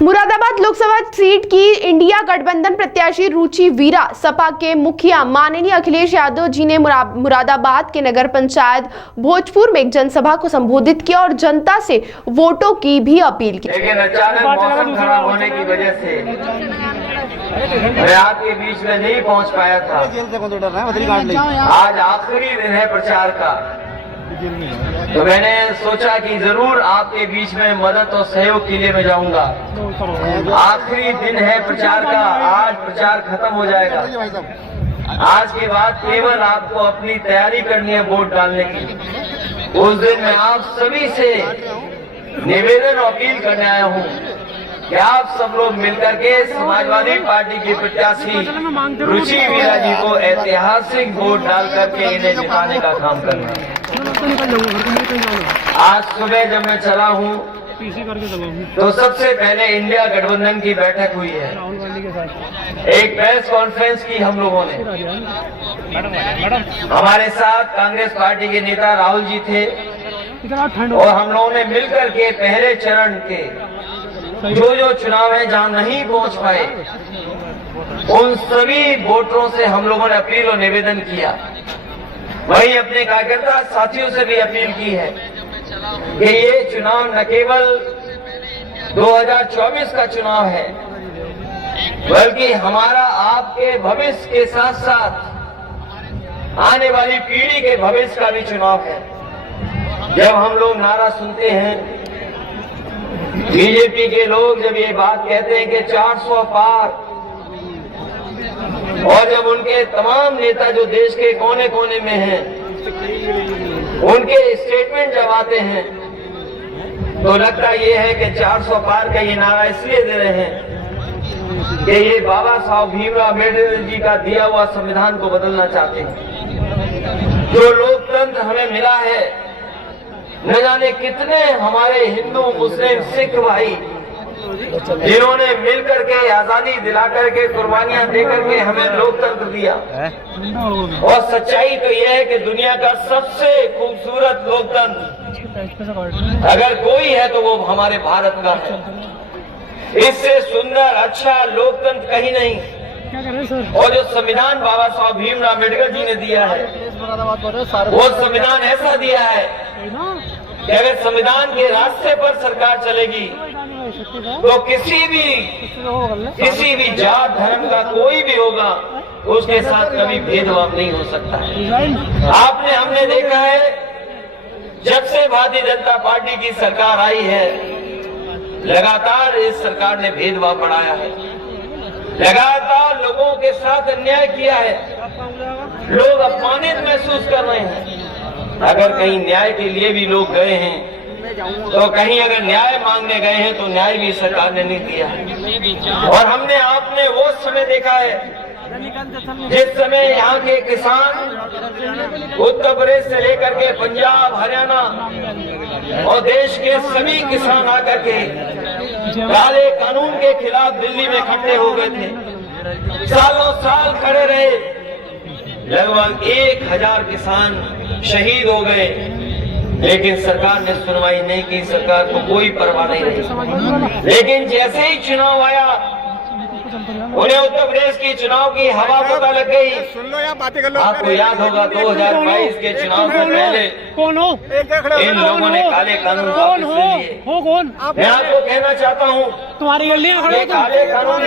Moradabad Lok Sabha seat की India गठबंधन प्रत्याशी रुचि वीरा सपा के मुखिया माननीय अखिलेश यादव जी ने मुरादाबाद के नगर पंचायत भोजपुर में एक जनसभा को संबोधित किया और जनता से वोटों की भी अपील की। लेकिन अचानक मौसम खराब होने की वजह से मैं आपके बीच में नहीं पहुंच पाया था। आज आखिरी दिन है प्रचार का, तो मैंने सोचा कि जरूर आपके बीच में मदद और सहयोग के लिए मैं जाऊंगा। आखिरी दिन है प्रचार का, आज प्रचार खत्म हो जाएगा। आज के बाद केवल आपको अपनी तैयारी करनी है वोट डालने की। उस दिन मैं आप सभी से निवेदन और अपील करने आया हूं कि आप सब लोग मिलकर के समाजवादी पार्टी की प्रत्याशी रुचि वीरा जी को ऐतिहासिक वोट डाल करके इन्हें जिताने का काम करना है। आज सुबह जब मैं चला हूं तो सबसे पहले इंडिया गठबंधन की बैठक हुई है। एक प्रेस कॉन्फ्रेंस की हम लोगों ने। हमारे साथ कांग्रेस पार्टी के नेता राहुल जी थे और हम लोगों ने मिलकर के पहले चरण के जो चुनाव है जहां नहीं पहुंच पाए उन सभी वोटरों से हम लोगों ने अपील और निवेदन किया। वहीं अपने कार्यकर्ता साथियों से भी अपील की है कि ये चुनाव न केवल 2024 का चुनाव है, बल्कि हमारा आपके भविष्य के साथ साथ आने वाली पीढ़ी के भविष्य का भी चुनाव है। जब हम लोग नारा सुनते हैं, बीजेपी के लोग जब ये बात कहते हैं कि 400 पार, और जब उनके तमाम नेता जो देश के कोने कोने में हैं, उनके स्टेटमेंट जब आते हैं तो लगता ये है कि 400 पार का ये नारा इसलिए दे रहे हैं कि ये बाबा साहब भीमराव अम्बेडकर जी का दिया हुआ संविधान को बदलना चाहते हैं। जो लोकतंत्र हमें मिला है, न जाने कितने हमारे हिंदू मुस्लिम सिख भाई जिन्होंने मिलकर के आजादी दिलाकर के कुर्बानियां देकर के हमें लोकतंत्र दिया। और सच्चाई तो यह है कि दुनिया का सबसे खूबसूरत लोकतंत्र अगर कोई है तो वो हमारे भारत का है। इससे सुंदर अच्छा लोकतंत्र कहीं नहीं। और जो संविधान बाबा साहब भीमराव अम्बेडकर जी ने दिया है, वो संविधान ऐसा दिया है कि अगर संविधान के रास्ते पर सरकार चलेगी तो किसी भी जात धर्म का कोई भी होगा उसके साथ कभी भेदभाव नहीं हो सकता है। आपने हमने देखा है जब से भारतीय जनता पार्टी की सरकार आई है, लगातार इस सरकार ने भेदभाव बढ़ाया है, लगातार लोगों के साथ अन्याय किया है। लोग अपमानित महसूस कर रहे हैं। अगर कहीं न्याय के लिए भी लोग गए हैं तो कहीं अगर न्याय मांगने गए हैं तो न्याय भी सरकार ने नहीं दिया। और हमने आपने वो समय देखा है जिस समय यहाँ के किसान उत्तर प्रदेश से लेकर के पंजाब, हरियाणा और देश के सभी किसान आकर के काले कानून के खिलाफ दिल्ली में इकट्ठे हो गए थे। सालों साल खड़े रहे, लगभग 1000 किसान शहीद हो गए, लेकिन सरकार ने सुनवाई नहीं की। सरकार को कोई परवाह नहीं रही। लेकिन जैसे ही चुनाव आया, उन्हें उत्तर प्रदेश की चुनाव की हवा पता लग गई। आपको याद होगा 2022 के चुनाव से पहले इन लोगों ने काले कानून वापस ले लिए। मैं आपको कहना चाहता हूँ, काले कानून